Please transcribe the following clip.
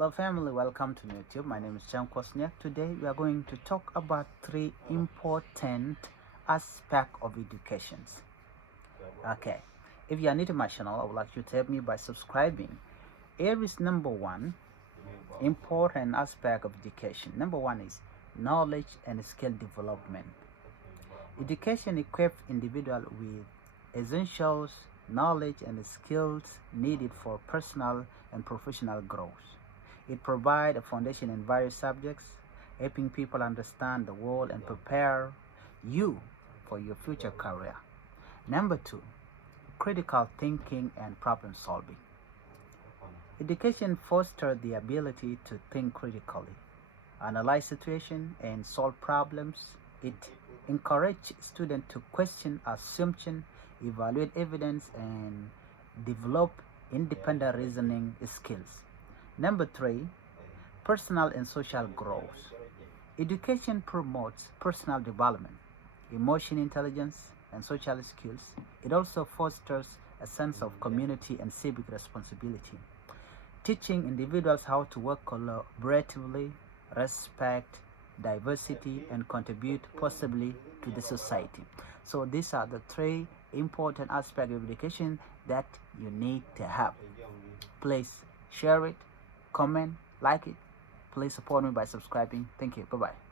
Hello family, welcome to YouTube. My name is Jan Kwasniak. Today we are going to talk about three important aspects of education. Okay, if you are new to my channel, I would like you to help me by subscribing. Here is number one important aspect of education. Number one is knowledge and skill development. Education equips individuals with essentials, knowledge and skills needed for personal and professional growth. It provides a foundation in various subjects, helping people understand the world and prepare you for your future career. Number two, critical thinking and problem solving. Education fosters the ability to think critically, analyze situations, and solve problems. It encourages students to question assumptions, evaluate evidence, and develop independent reasoning skills. Number three, personal and social growth. Education promotes personal development, emotional intelligence, and social skills. It also fosters a sense of community and civic responsibility, teaching individuals how to work collaboratively, respect diversity, and contribute positively to the society. So these are the three important aspects of education that you need to have. Please share it, comment, like it. Please support me by subscribing. Thank you. Bye-bye.